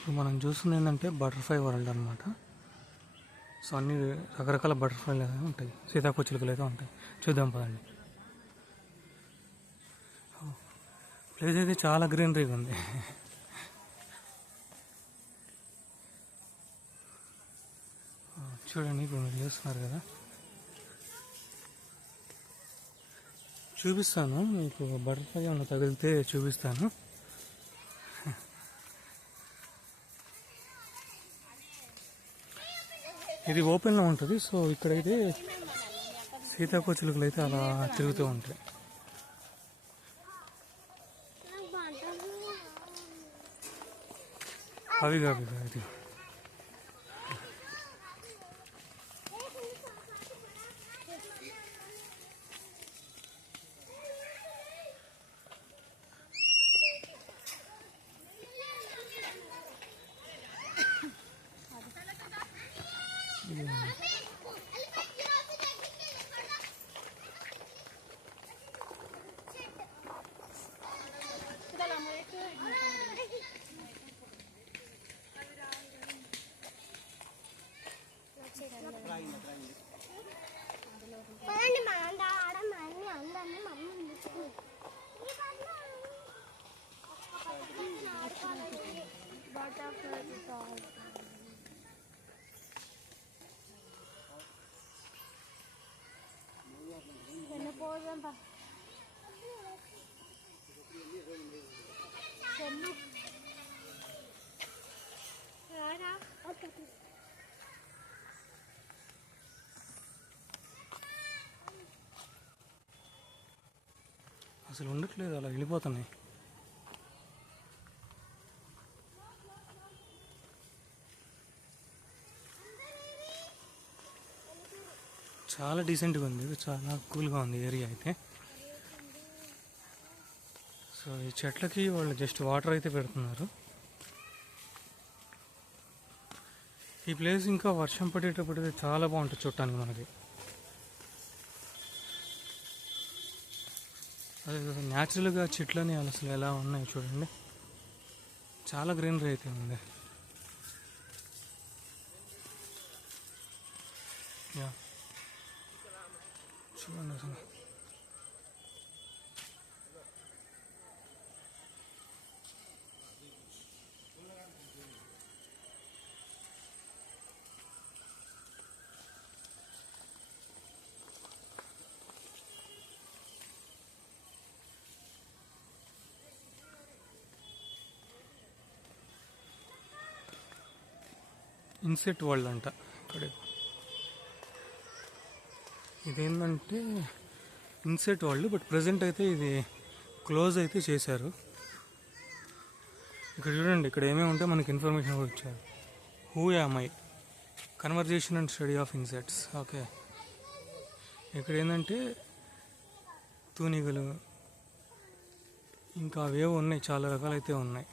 ఇప్పుడు మనం చూస్తుంది ఏంటంటే బటర్ఫ్లై వరల్డ్ అనమాట. సో అన్ని రకరకాల బటర్ఫ్లైలు ఉంటాయి, సీతాకోచిలుకలు అయితే ఉంటాయి. చూద్దాం పదండి. ప్లేస్ అయితే చాలా గ్రీనరీగా ఉంది. చూడండి, ఇప్పుడు మీరు చూస్తున్నారు కదా, చూపిస్తాను మీకు. బటర్ఫ్లై ఏమన్నా తగిలితే చూపిస్తాను. ఇది ఓపెన్లో ఉంటుంది. సో ఇక్కడైతే సీతాకోచిలుకలు అయితే అలా తిరుగుతూ ఉంటాయి. అవి కాదు ఇది. అసలు ఉండట్లేదు, అలా వెళ్ళిపోతున్నాయి. చాలా డీసెంట్గా ఉంది, చాలా కూల్గా ఉంది ఏరియా అయితే. సో ఈ చెట్లకి వాళ్ళు జస్ట్ వాటర్ అయితే పెడుతున్నారు. ఈ ప్లేస్ ఇంకా వర్షం పడేటప్పుడు చాలా బాగుంటుంది చూడటానికి మనకి. అదే న్యాచురల్గా చెట్లని అసలు ఎలా ఉన్నాయి చూడండి, చాలా గ్రీనరీ అయితే ఉంది. యా చూడండి అసలు. ఇన్సెక్ట్ వరల్డ్ అంట ఇక్కడ. ఇదేంటంటే ఇన్సెక్ట్ వరల్డ్, బట్ ప్రజెంట్ అయితే ఇది క్లోజ్ అయితే చేశారు. ఇక్కడ చూడండి, ఇక్కడ ఏమేమి ఉంటే మనకి ఇన్ఫర్మేషన్ కూడా ఇచ్చారు. Who am I, conversation and study of insects. Okay, ఇక్కడ ఏంటంటే తూనిగలు ఇంకా అవేవో ఉన్నాయి, చాలా రకాలైతే ఉన్నాయి.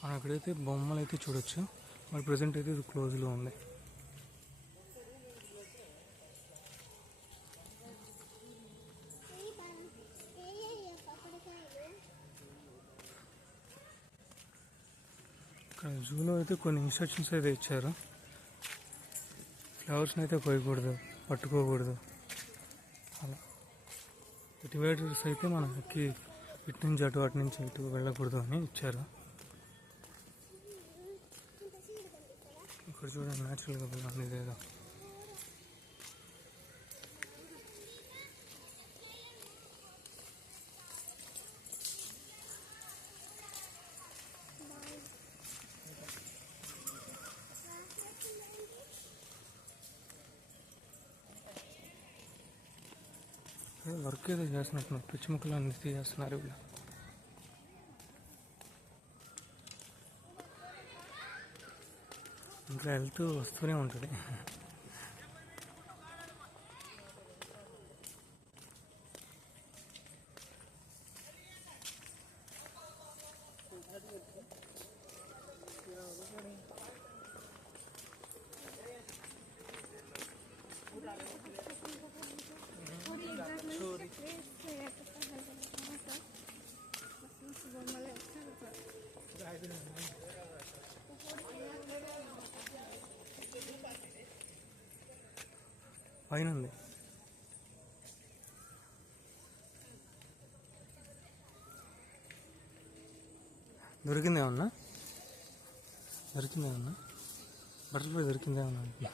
మనం అక్కడైతే బొమ్మలు అయితే చూడొచ్చు. మరి ప్రజెంట్ అయితే ఇది క్లోజ్లో ఉంది. ఇక్కడ జూలో అయితే కొన్ని ఇన్స్ట్రక్షన్స్ అయితే ఇచ్చారు. ఫ్లవర్స్ని అయితే కోయకూడదు, పట్టుకోకూడదు, అలా. డివైడర్స్ అయితే మనకి ఇటు నుంచి అటు, అటు నుంచి ఇటు వెళ్ళకూడదు అని ఇచ్చారు. ఇక్కడ చూడండి, న్యాచురల్గా వెళ్ళండి ఇదేదో. వర్క్ ఏదో చేస్తున్నట్టున్నారు, పిచ్చి ముక్కలు అన్ని తీసేస్తున్నారు వీళ్ళు. ఇంకా వెళ్తూ వస్తూనే ఉంటుంది. పైన ఉంది. దొరికిందేమన్నా బటర్ఫ్లై దొరికిందేమన్నా?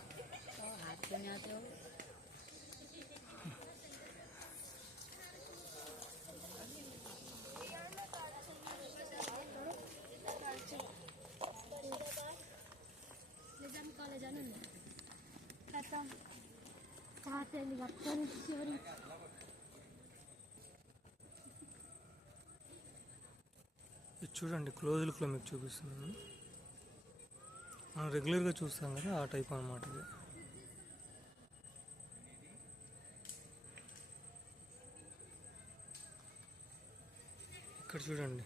ఇది చూడండి, క్లోజ్ లుక్లో మీకు చూపిస్తున్నాను. మనం రెగ్యులర్గా చూస్తాం కదా, ఆ టైప్ అన్నమాట ఇది. ఇక్కడ చూడండి,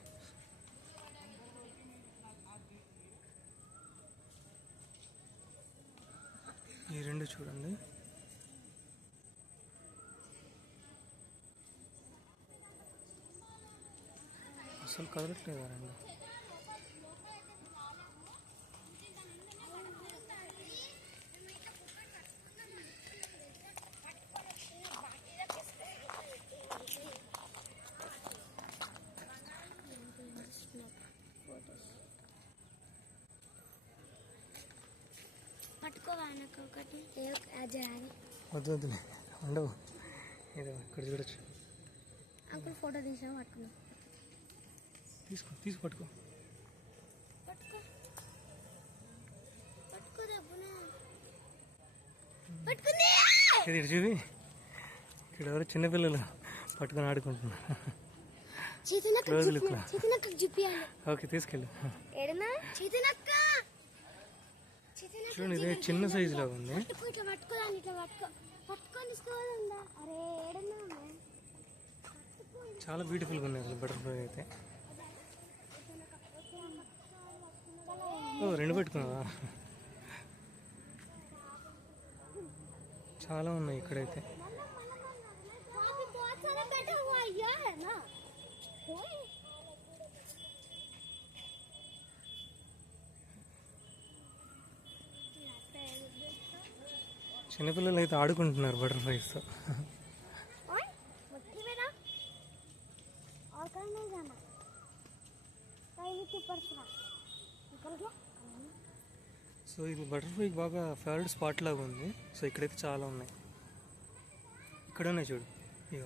ఈ రెండు చూడండి. అసలు కదలట్లేదు రెండు. వద్దులే, ఉండవు. ఏదో ఇక్కడ చూడొచ్చు. అంకుల్ ఫోటో తీసా పట్టుకున్నా. తీసి పట్టుకో. ఇది చూపి. ఇక్కడ ఎవరు చిన్నపిల్లలు పట్టుకొని ఆడుకుంటున్నారు. ఓకే, తీసుకెళ్ళు. చూడండి, ఇదే చిన్న సైజు లాగా ఉంది. చాలా బ్యూటిఫుల్గా ఉన్నాయి అసలు బటర్ఫ్లై అయితే. ఓ, రెండు పెట్టుకున్నావా? చాలా ఉన్నాయి ఇక్కడైతే. చిన్నపిల్లలు అయితే ఆడుకుంటున్నారు బటర్ఫ్లైస్తో. సో ఇది బటర్ఫ్లైకి బాగా ఫేవరెట్ స్పాట్ లాగా ఉంది. సో ఇక్కడైతే చాలా ఉన్నాయి. ఇక్కడ ఉన్నాయి చూడు, ఇక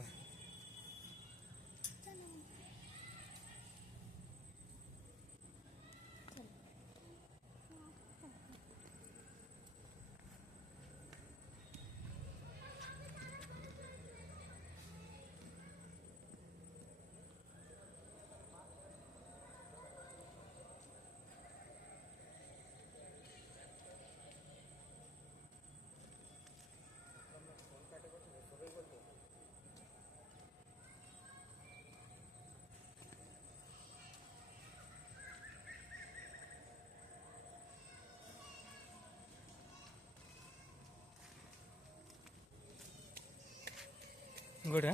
ఇంకోటా